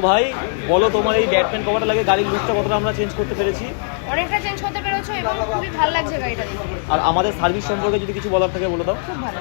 ভাই বলো তোমার এই ব্যাটম্যান কভারটা লাগে গাড়ির লুকটা কতটা আমরা চেঞ্জ করতে পেরেছি? অনেকটা চেঞ্জ করতে পেরেছো এবং খুবই ভালো লাগছে গাড়িটা দেখতে। আর আমাদের সার্ভিস সম্পর্কে যদি কিছু বলার থাকে বলে দাও। খুব ভালো।